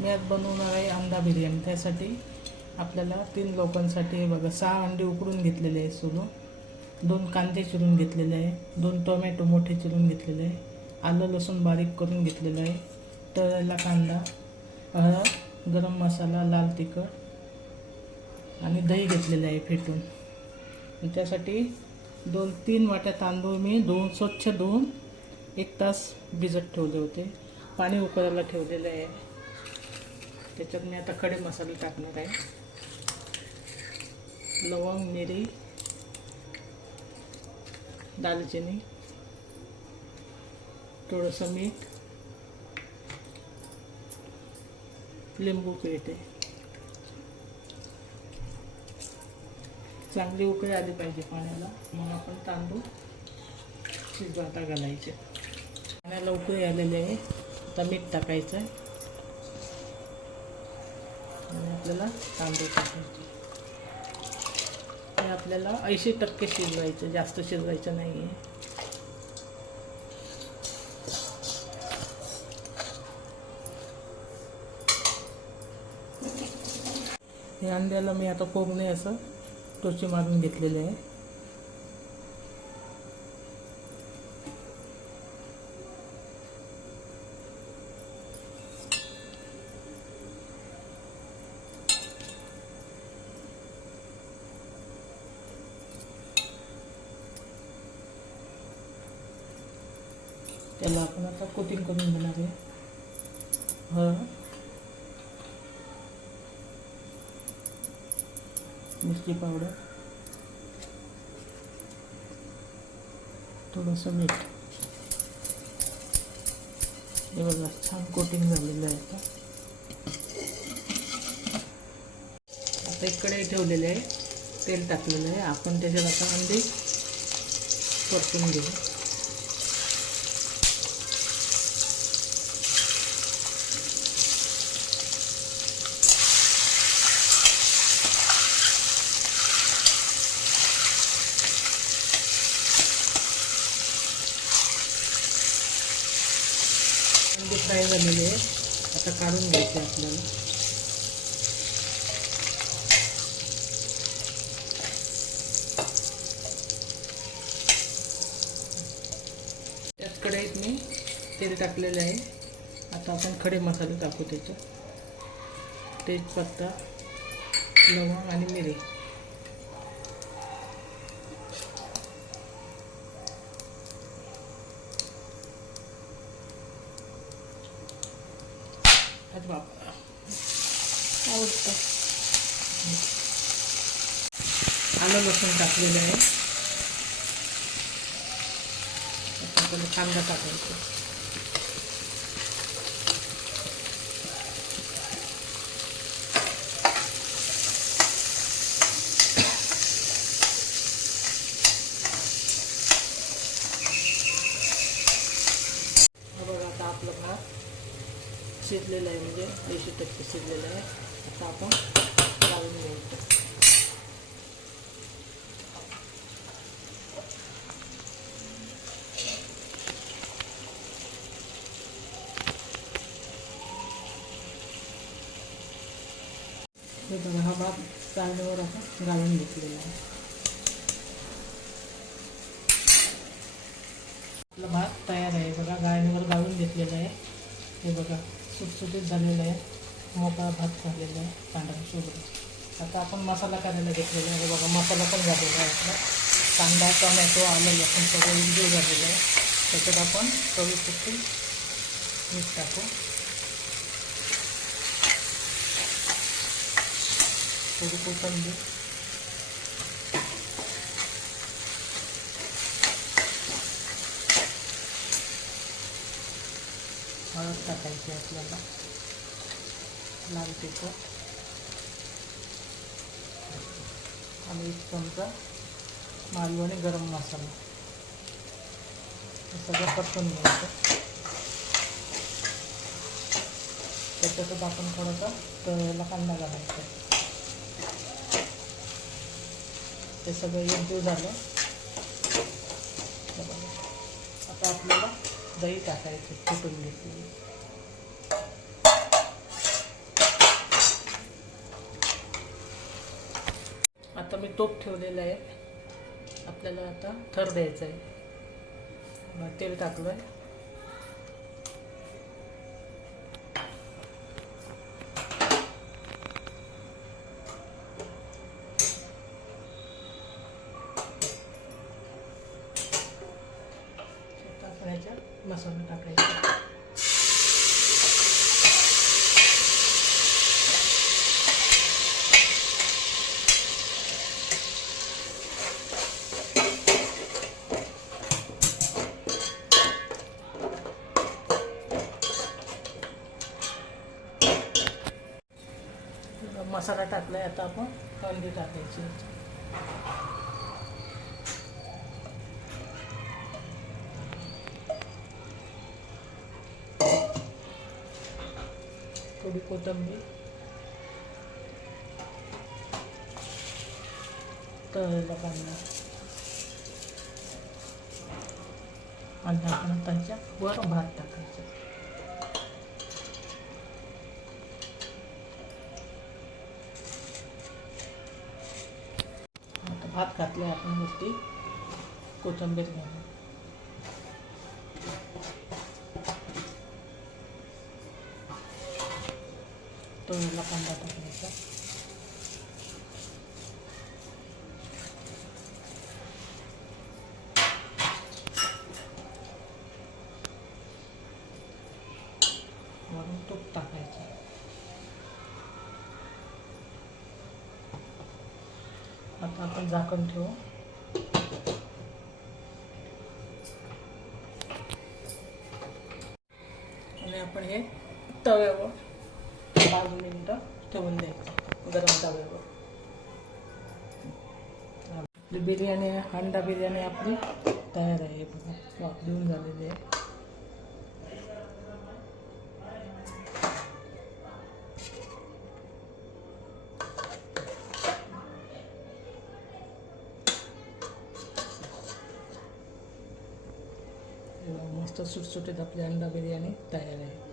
मी आज बनवणार आहे अंडा बिर्याणी. त्यासाठी आपल्याला 3 लोकांसाठी हे बघा 6 अंडे उकडून घेतलेले आहे सोलून, 2 कांदे चिरून घेतलेले आहे, 2 टोमॅटो मोठे चिरून घेतलेले आहे, आलं लसूण बारीक करून घेतलेलं आहे, तळलेला कांदा, हळद, गरम मसाला, लाल तिखट आणि दही घेतलेलं आहे फेटून. त्यासाठी 2-3 वाट्या तांदूळ मी स्वच्छ धुवून 1 तास भिजत ठेवले होते. पाणी उकळायला ठेवलेलं आहे. त्याच्यात मी आता खडे मसाले टाकणार आहे. लवंग, मिरी, दालचिनी, थोडंसं मीठ, लिंबू पिळते. चांगली उकळी आली पाहिजे पाण्याला. मग आपण तांदूळ शिजवायला घालायचे. पाण्याला उकळी आलेली आहे. आता मीठ टाकायचं आहे आणि आपल्याला तांदूळ टाकायचे. हे आपल्याला 80% शिजवायचं, जास्त शिजवायचं नाही आहे. हे अंड्याला मी आता कोंबणे असं टोची मारून घेतलेले आहे. त्याला आपण आता कोटिंग करून घेणार आहे. हळद, मिरची पावडर, थोडंसं मीठ. हे बघा छान कोटिंग झालेलं आहे. आता एक कढई ठेवलेली आहे, तेल टाकलेलं आहे. आपण त्याच्यात आता अंडे परतून घेऊ. अंडे फ्राय झालेले आहे. आता काढून घ्यायचे आपल्याला. त्याच कढईत मी तेल टाकलेलं आहे. आता आपण खडे मसाले टाकू. त्याच्यात तेजपत्ता, लवंग आणि मिरी. आवडतं. आलं लसूण टाकलेलं आहे. आता आपल्याला कांदा टाकायचा. बघा आता आपलं भात शिजलेलं आहे, म्हणजे 80% शिजलेलं आहे. आता आपण गाळून घ्यायचं. हे बघा हा भात चाळण्यावर आपण गाळून घेतलेला आहे. आपला भात तयार आहे. बघा गाळणीवर गाळून घेतलेला आहे. हे बघा सुटसुटीत झालेलं आहे. मोकळा भात झालेला आहे पांढरा शुभ्र. आता आपण मसाला करायला घेतलेला आहे. बघा मसाला पण झालेला आहे आपला. कांदा, टोमॅटो, आलं लसूण सगळं इंजूर झालेलं आहे. त्याच्यात आपण चवीपुरती मीठ टाकू. थोडी कोथिंबीर, हळद टाकायची आपल्याला, लाल तिखट आणि 1 चमचा मालवणी गरम मसाला. हे सगळं परतून घ्यायचं. त्याच्यातच आपण थोडासा तळलेला कांदा घालायचा. ते सगळं एकजीव झालं. आता आपल्याला दही टाकायचं, कुटून घेतलेली. मी तोप ठेवलेला आहे. आपल्याला आता थर द्यायचा आहे. तेल टाकलं आहे. टाकायचा मसाला टाकायचा. मसाला टाकलाय. आता आपण अंडी टाकायची. थोडी कोथिंबीर, तळलेला कांदा आणि आपण त्याच्यावर भात टाकायचा. भात घातले आपण वरती कोथिंबीर घालून. तळलेला कांदा टाकायचा. वरून तूप टाकायचं. आता आपण झाकण ठेवू. आणि आपण हे तव्यावर 5 मिनिटं ठेवून द्यायचं गरम तव्यावर. आपली बिर्याणी, अंडा बिर्याणी आपली तयार आहे. बघा वाफ देऊन झालेली आहे. मस्त सुटसुटीत आपली अंडा बिर्याणी तयार आहे.